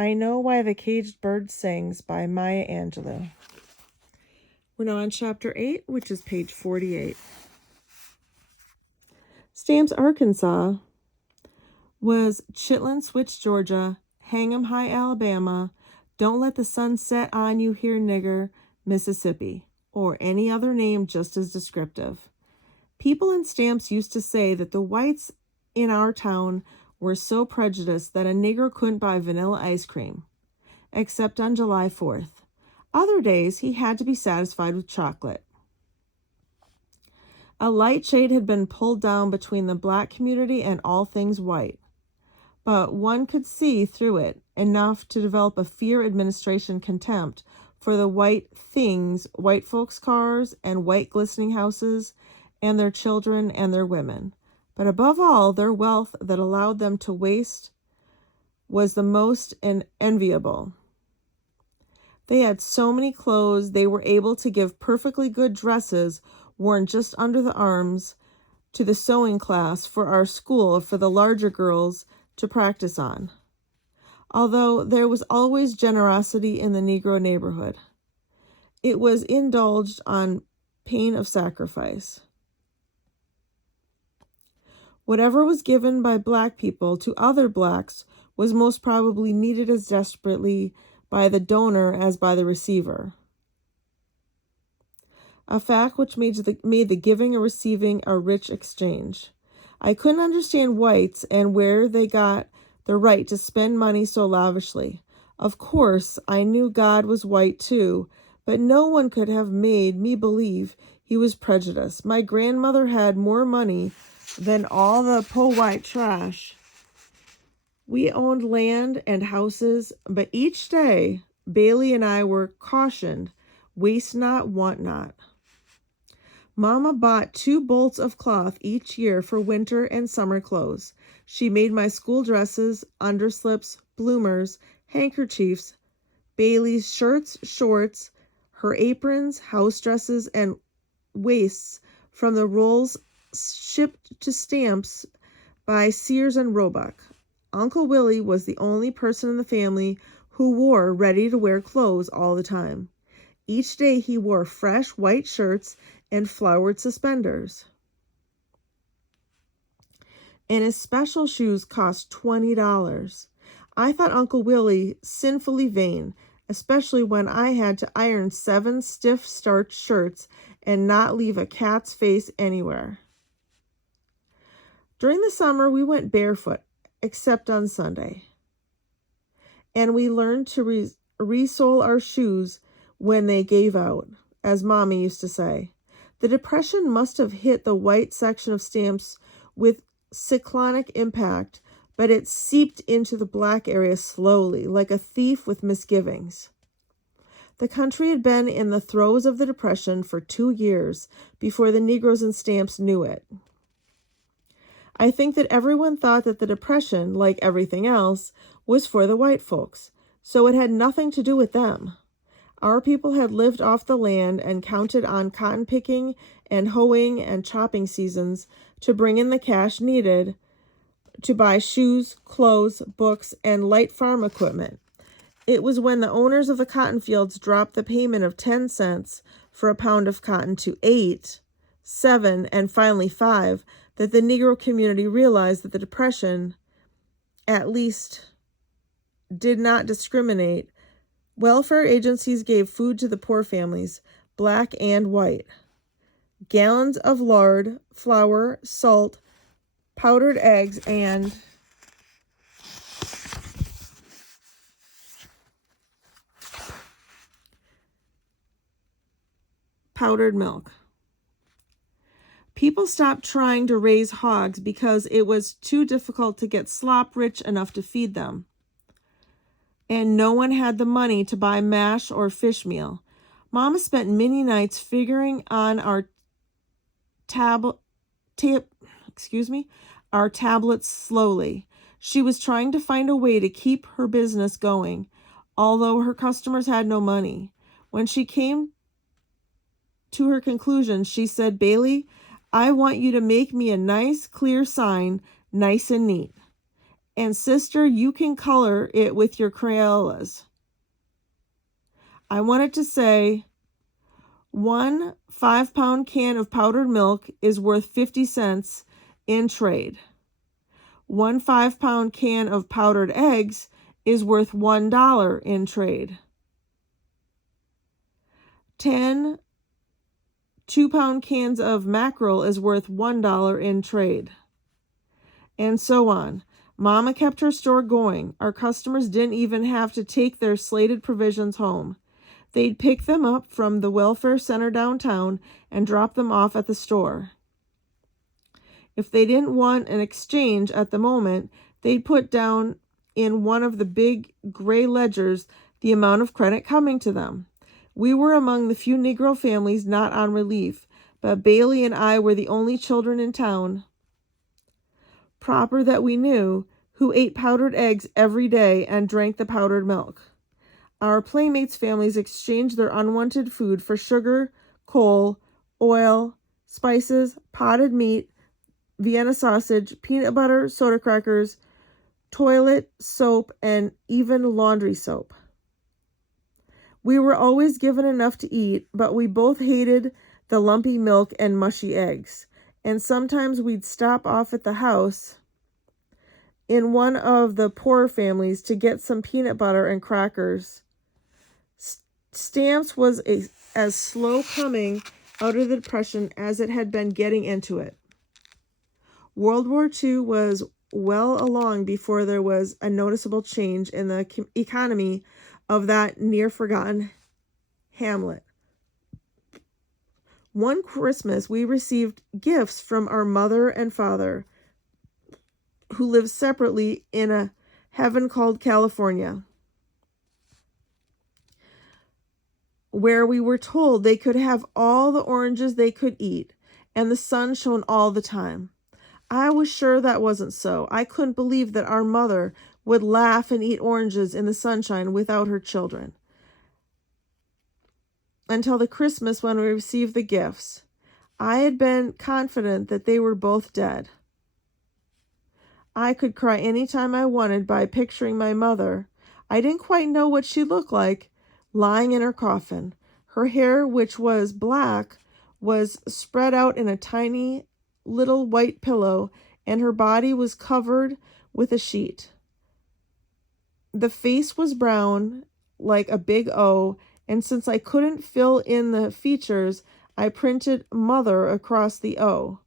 I Know Why the Caged Bird Sings by Maya Angelou. We're now on Chapter 8, which is page 48. Stamps, Arkansas was Chitlin Switch, Georgia, Hang'em High, Alabama, Don't Let the Sun Set on You Here, Nigger, Mississippi, or any other name just as descriptive. People in Stamps used to say that the whites in our town were so prejudiced that a Negro couldn't buy vanilla ice cream, except on July 4th. Other days, he had to be satisfied with chocolate. A light shade had been pulled down between the black community and all things white, but one could see through it enough to develop a fear administration contempt for the white things, white folks' cars and white glistening houses and their children and their women. But above all, their wealth that allowed them to waste was the most enviable. They had so many clothes, they were able to give perfectly good dresses worn just under the arms to the sewing class for our school for the larger girls to practice on. Although there was always generosity in the Negro neighborhood, it was indulged on pain of sacrifice. Whatever was given by black people to other blacks was most probably needed as desperately by the donor as by the receiver. A fact which made the giving and receiving a rich exchange. I couldn't understand whites and where they got the right to spend money so lavishly. Of course, I knew God was white too, but no one could have made me believe he was prejudiced. My grandmother had more money than all the po' white trash. We owned land and houses, but each day Bailey and I were cautioned, waste not, want not. Mama bought 2 bolts of cloth each year for winter and summer clothes. She made my school dresses, underslips, bloomers, handkerchiefs, Bailey's shirts, shorts, her aprons, house dresses, and waists from the rolls shipped to Stamps by Sears and Roebuck. Uncle Willie was the only person in the family who wore ready-to-wear clothes all the time. Each day he wore fresh white shirts and flowered suspenders. And his special shoes cost $20. I thought Uncle Willie sinfully vain, especially when I had to iron 7 stiff starched shirts and not leave a cat's face anywhere. During the summer, we went barefoot, except on Sunday. And we learned to resole our shoes when they gave out, as Mommy used to say. The Depression must have hit the white section of Stamps with cyclonic impact, but it seeped into the black area slowly, like a thief with misgivings. The country had been in the throes of the Depression for 2 years before the Negroes in Stamps knew it. I think that everyone thought that the Depression, like everything else, was for the white folks, so it had nothing to do with them. Our people had lived off the land and counted on cotton picking and hoeing and chopping seasons to bring in the cash needed to buy shoes, clothes, books, and light farm equipment. It was when the owners of the cotton fields dropped the payment of 10 cents for a pound of cotton to 8, 7, and finally 5 that the Negro community realized that the Depression, at least, did not discriminate. Welfare agencies gave food to the poor families, black and white. Gallons of lard, flour, salt, powdered eggs, and powdered milk. People stopped trying to raise hogs because it was too difficult to get slop rich enough to feed them. And no one had the money to buy mash or fish meal. Mama spent many nights figuring on our tablets slowly. She was trying to find a way to keep her business going, although her customers had no money. When she came to her conclusion, she said, "Bailey, I want you to make me a nice, clear sign, nice and neat. And sister, you can color it with your Crayolas. I wanted to say, 1 5-pound can of powdered milk is worth 50 cents in trade. 1 5-pound can of powdered eggs is worth $1 in trade. 10 2-pound cans of mackerel is worth $1 in trade. And so on. Mama kept her store going. Our customers didn't even have to take their slated provisions home. They'd pick them up from the welfare center downtown and drop them off at the store. If they didn't want an exchange at the moment, they'd put down in one of the big gray ledgers the amount of credit coming to them. We were among the few Negro families not on relief, but Bailey and I were the only children in town, proper that we knew, who ate powdered eggs every day and drank the powdered milk. Our playmates' families exchanged their unwanted food for sugar, coal, oil, spices, potted meat, Vienna sausage, peanut butter, soda crackers, toilet soap, and even laundry soap. We were always given enough to eat, but we both hated the lumpy milk and mushy eggs. And sometimes we'd stop off at the house in one of the poorer families to get some peanut butter and crackers. Stamps was as slow coming out of the Depression as it had been getting into it. World War II was well along before there was a noticeable change in the economy of that near-forgotten hamlet. One Christmas, we received gifts from our mother and father, who lived separately in a heaven called California, where we were told they could have all the oranges they could eat, and the sun shone all the time. I was sure that wasn't so. I couldn't believe that our mother would laugh and eat oranges in the sunshine without her children. Until the Christmas when we received the gifts, I had been confident that they were both dead. I could cry any time I wanted by picturing my mother. I didn't quite know what she looked like, lying in her coffin. Her hair, which was black, was spread out in a tiny little white pillow, and her body was covered with a sheet. The face was brown, like a big O, and since I couldn't fill in the features, I printed Mother across the O,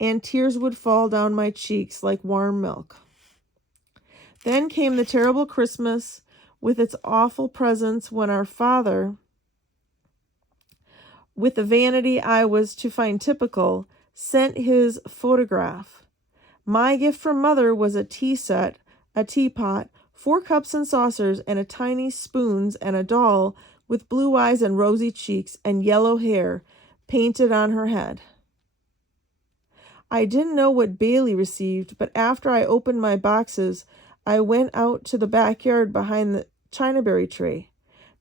and tears would fall down my cheeks like warm milk. Then came the terrible Christmas with its awful presents when our father, with the vanity I was to find typical, sent his photograph. My gift from Mother was a tea set, a teapot, 4 cups and saucers, and a tiny spoons, and a doll with blue eyes and rosy cheeks and yellow hair painted on her head. I didn't know what Bailey received, but after I opened my boxes, I went out to the backyard behind the chinaberry tree.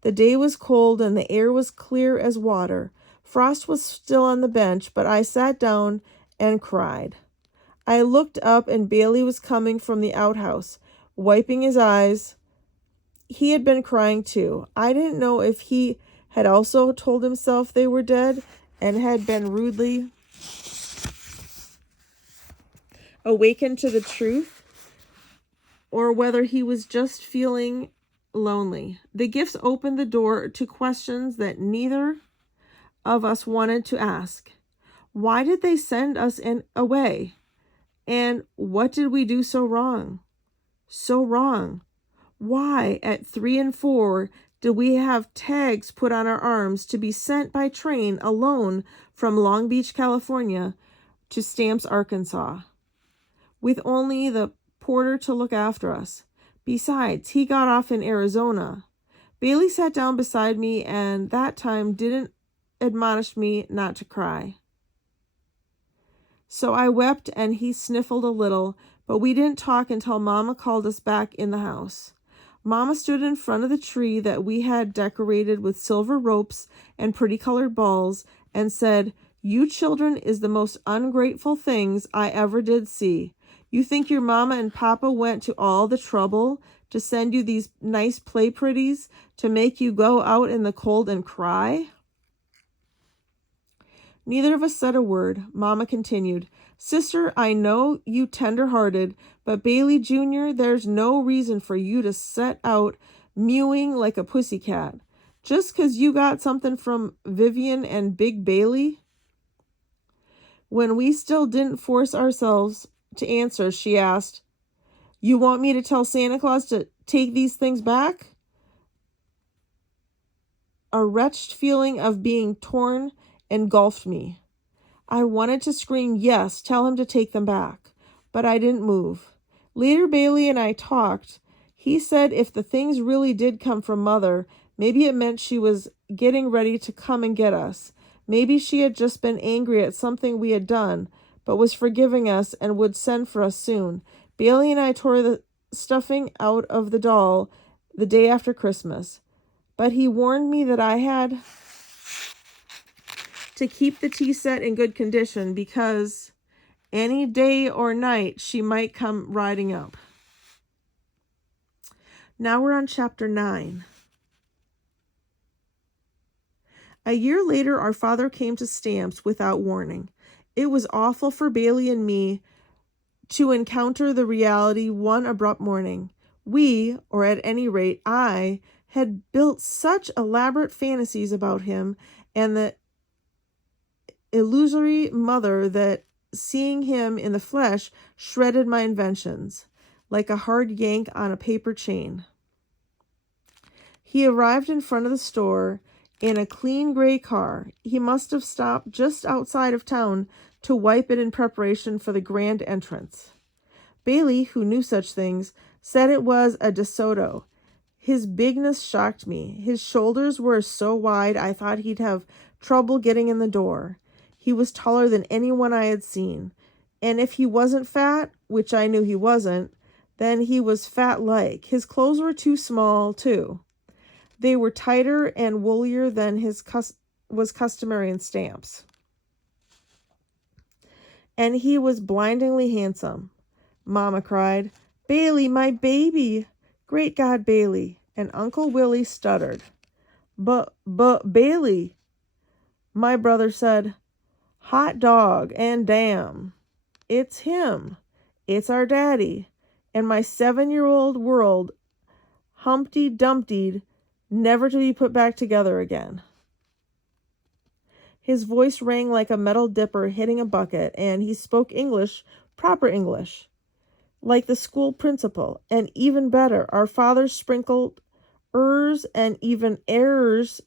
The day was cold and the air was clear as water. Frost was still on the bench, but I sat down and cried. I looked up and Bailey was coming from the outhouse, wiping his eyes. He had been crying too. I didn't know if he had also told himself they were dead and had been rudely awakened to the truth, or whether he was just feeling lonely. The gifts opened the door to questions that neither of us wanted to ask. Why did they send us away? And what did we do so wrong? So wrong. Why, at 3 and 4, did we have tags put on our arms to be sent by train alone from Long Beach, California to Stamps, Arkansas, with only the porter to look after us? Besides, he got off in Arizona. Bailey sat down beside me and that time didn't admonish me not to cry. So I wept and he sniffled a little, but we didn't talk until Mama called us back in the house. Mama stood in front of the tree that we had decorated with silver ropes and pretty colored balls and said, "You children is the most ungrateful things I ever did see. You think your mama and papa went to all the trouble to send you these nice play pretties to make you go out in the cold and cry?" Neither of us said a word. Mama continued, "Sister, I know you tender-hearted, but Bailey Jr., there's no reason for you to set out mewing like a pussycat. Just 'cause you got something from Vivian and Big Bailey." When we still didn't force ourselves to answer, she asked, "You want me to tell Santa Claus to take these things back?" A wretched feeling of being torn engulfed me. I wanted to scream, "Yes, tell him to take them back," but I didn't move. Later, Bailey and I talked. He said if the things really did come from Mother, maybe it meant she was getting ready to come and get us. Maybe she had just been angry at something we had done, but was forgiving us and would send for us soon. Bailey and I tore the stuffing out of the doll the day after Christmas, but he warned me that I had to keep the tea set in good condition because any day or night she might come riding up. Now we're on chapter 9. A year later, our father came to Stamps without warning. It was awful for Bailey and me to encounter the reality one abrupt morning. We, or at any rate I, had built such elaborate fantasies about him and the illusory mother that seeing him in the flesh shredded my inventions, like a hard yank on a paper chain. He arrived in front of the store in a clean gray car. He must have stopped just outside of town to wipe it in preparation for the grand entrance. Bailey, who knew such things, said it was a DeSoto. His bigness shocked me. His shoulders were so wide I thought he'd have trouble getting in the door. He was taller than anyone I had seen. And if he wasn't fat, which I knew he wasn't, then he was fat-like. His clothes were too small, too. They were tighter and woolier than was customary in Stamps. And he was blindingly handsome. Mama cried, "Bailey, my baby! Great God, Bailey!" And Uncle Willie stuttered. But, Bailey," my brother said, "hot dog and damn. It's him. It's our daddy. And my 7-year-old world Humpty Dumpty'd, never to be put back together again." His voice rang like a metal dipper hitting a bucket, and he spoke English, proper English, like the school principal, and even better, our father sprinkled ers and even errors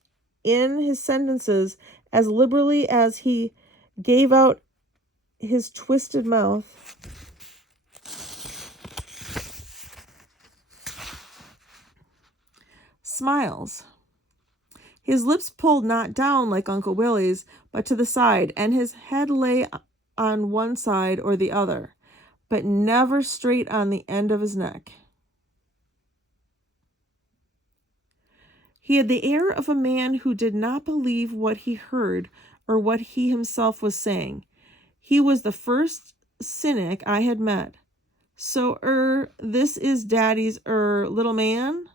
in his sentences as liberally as he gave out his twisted mouth. Smiles. His lips pulled not down like Uncle Willie's, but to the side, and his head lay on one side or the other, but never straight on the end of his neck. He had the air of a man who did not believe what he heard or what he himself was saying. He was the first cynic I had met. "So, this is Daddy's, little man?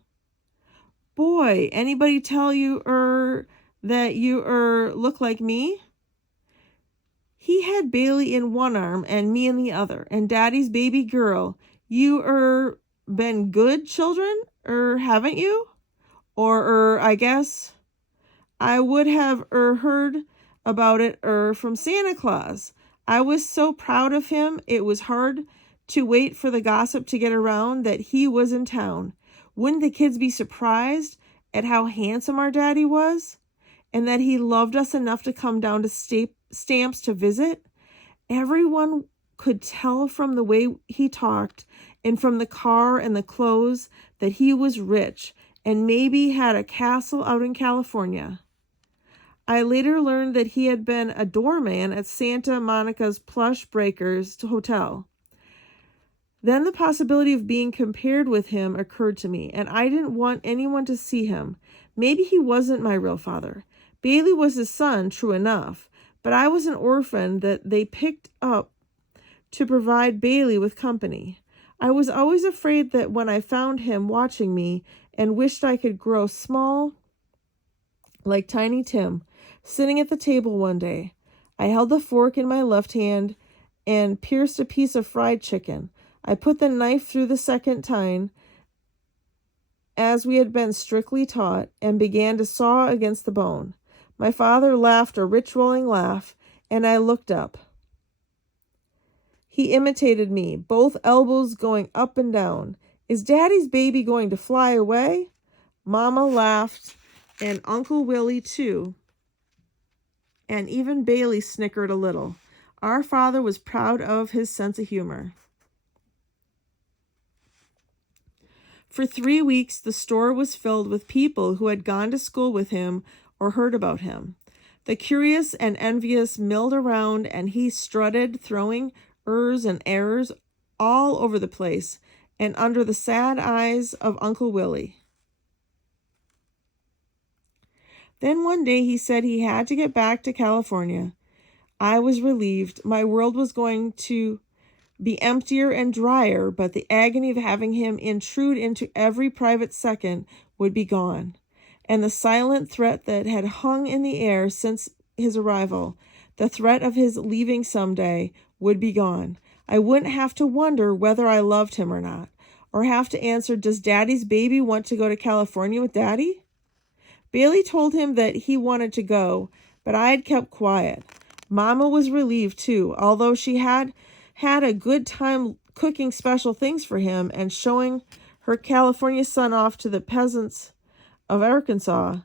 Boy, anybody tell you, that you, look like me?" He had Bailey in one arm and me in the other, and Daddy's baby girl. "You, been good children, haven't you? Or, I guess I would have, heard about it, from Santa Claus. I was so proud of him, it was hard to wait for the gossip to get around that he was in town. Wouldn't the kids be surprised at how handsome our daddy was? And that he loved us enough to come down to Stamps to visit? Everyone could tell from the way he talked and from the car and the clothes that he was rich and maybe had a castle out in California. I later learned that he had been a doorman at Santa Monica's Plush Breakers Hotel. Then the possibility of being compared with him occurred to me, and I didn't want anyone to see him. Maybe he wasn't my real father. Bailey was his son, true enough, but I was an orphan that they picked up to provide Bailey with company. I was always afraid that when I found him watching me and wished I could grow small like Tiny Tim, sitting at the table one day. I held the fork in my left hand and pierced a piece of fried chicken. I put the knife through the second tine, as we had been strictly taught, and began to saw against the bone. My father laughed a rich rolling laugh, and I looked up. He imitated me, both elbows going up and down. Is Daddy's baby going to fly away? Mama laughed, and Uncle Willie too, and even Bailey snickered a little. Our father was proud of his sense of humor. For 3 weeks, the store was filled with people who had gone to school with him or heard about him. The curious and envious milled around, and he strutted, throwing ers and errors all over the place and under the sad eyes of Uncle Willie. Then one day he said he had to get back to California. I was relieved. My world was going to be emptier and drier, but the agony of having him intrude into every private second would be gone. And the silent threat that had hung in the air since his arrival, the threat of his leaving someday, would be gone. I wouldn't have to wonder whether I loved him or not, or have to answer, does Daddy's baby want to go to California with Daddy? Bailey told him that he wanted to go, but I had kept quiet. Mama was relieved too, although she had a good time cooking special things for him and showing her California son off to the peasants of Arkansas.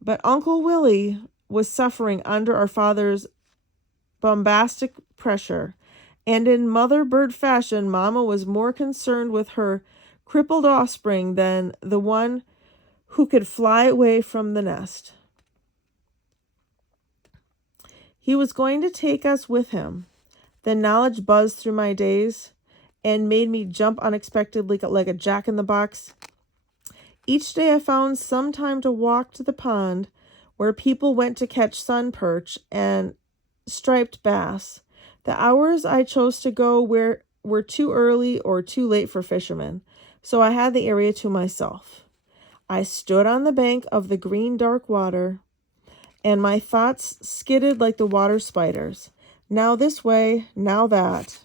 But Uncle Willie was suffering under our father's bombastic pressure, and in mother bird fashion, Mama was more concerned with her crippled offspring than the one who could fly away from the nest. He was going to take us with him. The knowledge buzzed through my days and made me jump unexpectedly like a jack-in-the-box. Each day I found some time to walk to the pond where people went to catch sun perch and striped bass. The hours I chose to go were too early or too late for fishermen, so I had the area to myself. I stood on the bank of the green dark water, and my thoughts skidded like the water spiders. Now this way, now that.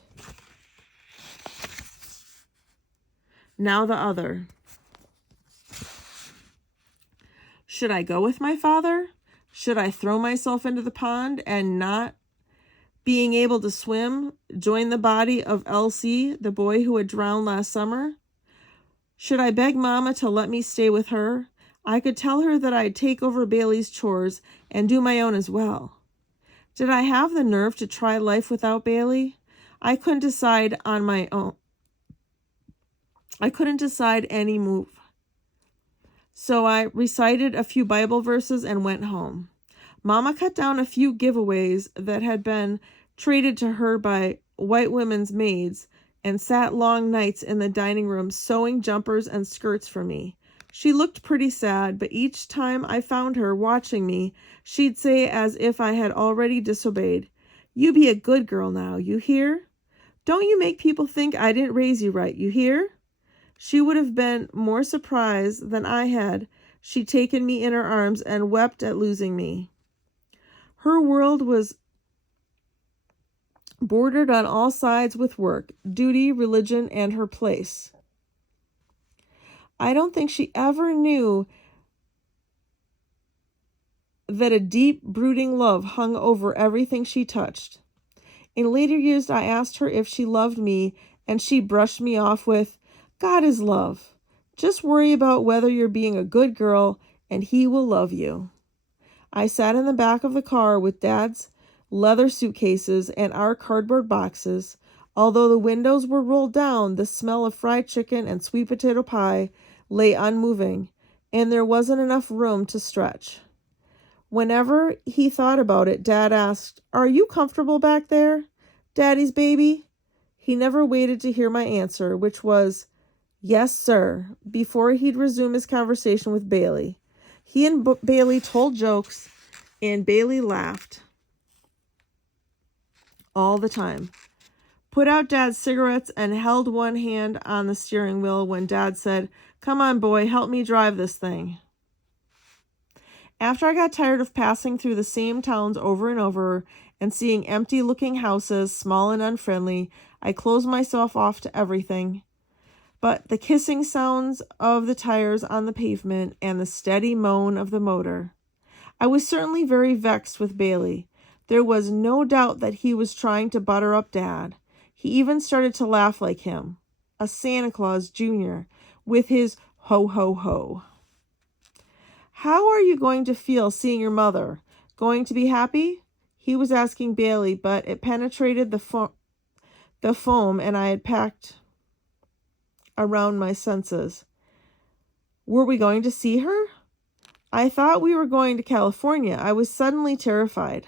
Now the other. Should I go with my father? Should I throw myself into the pond and, not being able to swim, join the body of Elsie, the boy who had drowned last summer? Should I beg Mama to let me stay with her? I could tell her that I'd take over Bailey's chores and do my own as well. Did I have the nerve to try life without Bailey? I couldn't decide on my own. I couldn't decide any move. So I recited a few Bible verses and went home. Mama cut down a few giveaways that had been traded to her by white women's maids and sat long nights in the dining room sewing jumpers and skirts for me. She looked pretty sad, but each time I found her watching me, she'd say, as if I had already disobeyed, "You be a good girl now, you hear? Don't you make people think I didn't raise you right, you hear?" She would have been more surprised than I had she'd taken me in her arms and wept at losing me. Her world was bordered on all sides with work, duty, religion, and her place. I don't think she ever knew that a deep, brooding love hung over everything she touched. In later years, I asked her if she loved me, and she brushed me off with, "God is love. Just worry about whether you're being a good girl, and He will love you." I sat in the back of the car with Dad's leather suitcases and our cardboard boxes. Although the windows were rolled down, the smell of fried chicken and sweet potato pie lay unmoving, and there wasn't enough room to stretch. Whenever he thought about it, Dad asked, "Are you comfortable back there, Daddy's baby?" He never waited to hear my answer, which was, "Yes, sir," before he'd resume his conversation with Bailey. He and Bailey told jokes, and Bailey laughed all the time. put out Dad's cigarettes, and held one hand on the steering wheel when Dad said, "Come on, boy, help me drive this thing." After I got tired of passing through the same towns over and over and seeing empty-looking houses, small and unfriendly, I closed myself off to everything but the kissing sounds of the tires on the pavement and the steady moan of the motor. I was certainly very vexed with Bailey. There was no doubt that he was trying to butter up Dad. He even started to laugh like him, a Santa Claus Jr., with his ho, ho, ho. "How are you going to feel seeing your mother? Going to be happy?" He was asking Bailey, but it penetrated the foam and I had packed around my senses. Were we going to see her? I thought we were going to California. I was suddenly terrified.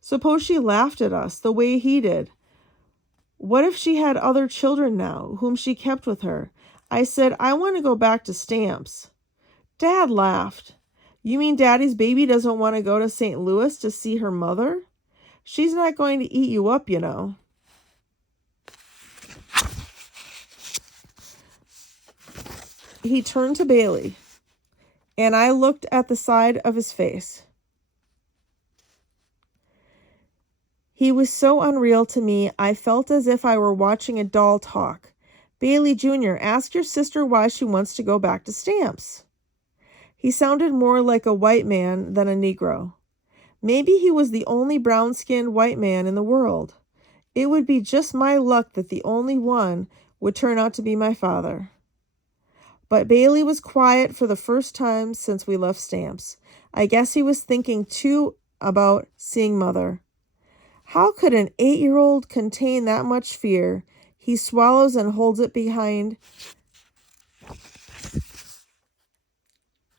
Suppose she laughed at us the way he did. What if she had other children now, whom she kept with her? I said, "I want to go back to Stamps." Dad laughed. "You mean Daddy's baby doesn't want to go to St. Louis to see her mother? She's not going to eat you up, you know." He turned to Bailey, and I looked at the side of his face. He was so unreal to me, I felt as if I were watching a doll talk. "Bailey Jr., ask your sister why she wants to go back to Stamps." He sounded more like a white man than a Negro. Maybe he was the only brown-skinned white man in the world. It would be just my luck that the only one would turn out to be my father. But Bailey was quiet for the first time since we left Stamps. I guess he was thinking, too, about seeing Mother. How could an 8-year-old contain that much fear? He swallows and holds it behind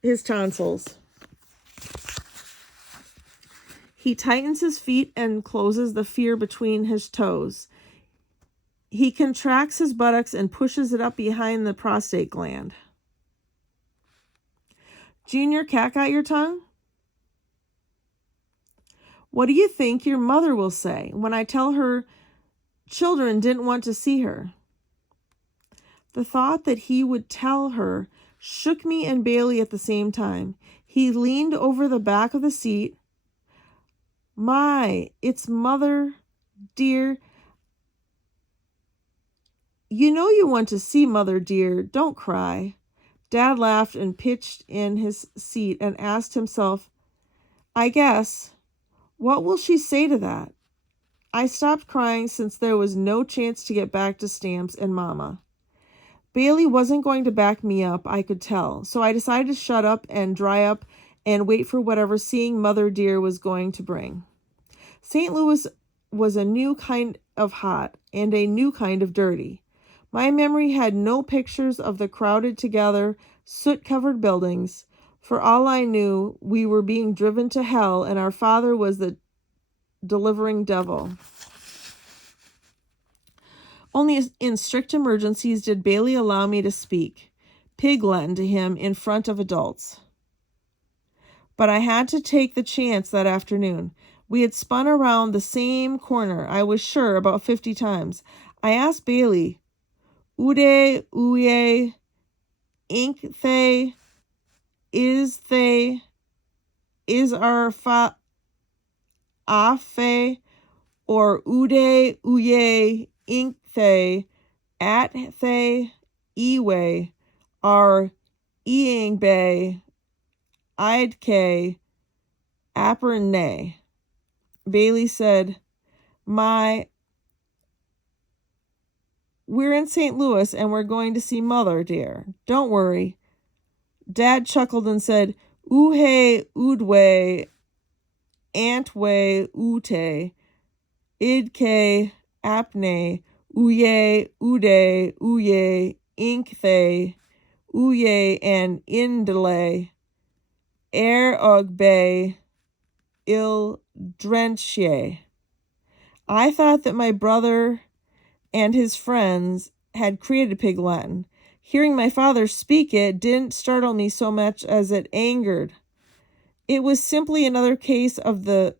his tonsils. He tightens his feet and closes the fear between his toes. He contracts his buttocks and pushes it up behind the prostate gland. "Junior, cat got your tongue? What do you think your mother will say when I tell her children didn't want to see her?" The thought that he would tell her shook me and Bailey at the same time. He leaned over the back of the seat. "My, it's Mother, dear. You know you want to see Mother, dear. Don't cry." Dad laughed and pitched in his seat and asked himself, "I guess, what will she say to that?" I stopped crying since there was no chance to get back to Stamps and Mama. Bailey wasn't going to back me up, I could tell, so I decided to shut up and dry up and wait for whatever seeing Mother dear was going to bring. St. Louis was a new kind of hot and a new kind of dirty. My memory had no pictures of the crowded together, soot-covered buildings. For all I knew, we were being driven to hell, and our father was the delivering devil. Only in strict emergencies did Bailey allow me to speak Pig Latin to him in front of adults. But I had to take the chance that afternoon. We had spun around the same corner, I was sure, about 50 times. I asked Bailey, "Ude, uye, ink they, is our fa afe, or ude, uye, ink they, at they, iwe, are eing bay, idke, aperne." Bailey said, "We're in St. Louis and we're going to see Mother, dear. Don't worry." Dad chuckled and said, "Uhe, udwe, antwe, ute, idke, apne, uye, ude, uye, inkthe, uye, and indele, ogbe, il drenche." I thought that my brother and his friends had created Pig Latin. Hearing my father speak it didn't startle me so much as it angered. It was simply another case of the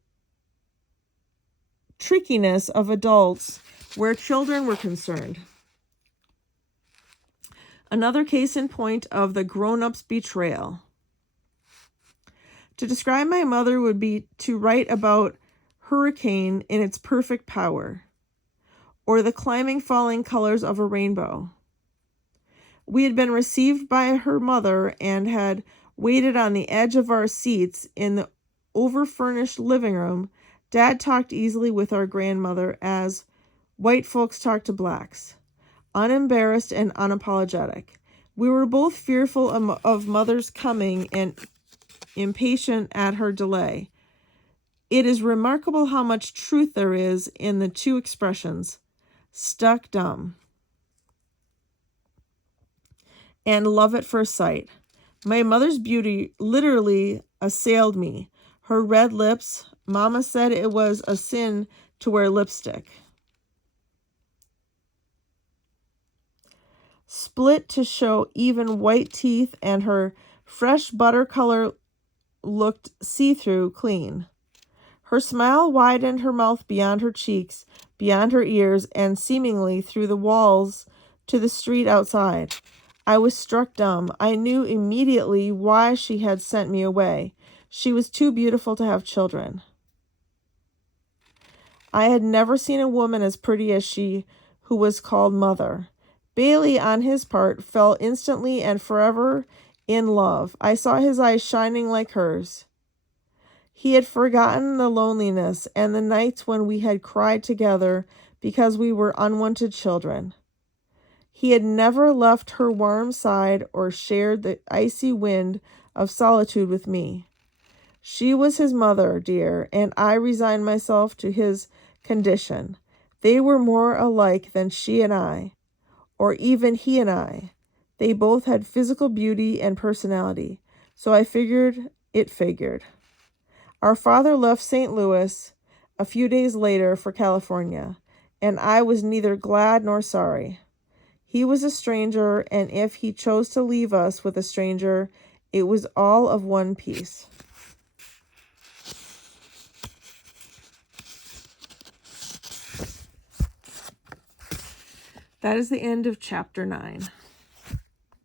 trickiness of adults where children were concerned. Another case in point of the grown-up's betrayal. To describe my mother would be to write about hurricane in its perfect power, or the climbing, falling colors of a rainbow. We had been received by her mother and had waited on the edge of our seats in the over-furnished living room. Dad talked easily with our grandmother as white folks talk to blacks, unembarrassed and unapologetic. We were both fearful of Mother's coming and impatient at her delay. It is remarkable how much truth there is in the two expressions, stuck dumb and love at first sight. My mother's beauty literally assailed me. Her red lips, Mama said it was a sin to wear lipstick. Split to show even white teeth, and her fresh butter color looked see-through clean. Her smile widened her mouth beyond her cheeks, beyond her ears, and seemingly through the walls to the street outside. I was struck dumb. I knew immediately why she had sent me away. She was too beautiful to have children. I had never seen a woman as pretty as she, who was called Mother. Bailey, on his part, fell instantly and forever in love. I saw his eyes shining like hers. He had forgotten the loneliness and the nights when we had cried together because we were unwanted children. He had never left her warm side or shared the icy wind of solitude with me. She was his mother, dear, and I resigned myself to his condition. They were more alike than she and I, or even he and I. They both had physical beauty and personality, so I figured it figured. Our father left St. Louis a few days later for California, and I was neither glad nor sorry. He was a stranger, and if he chose to leave us with a stranger, it was all of one piece. That is the end of chapter 9.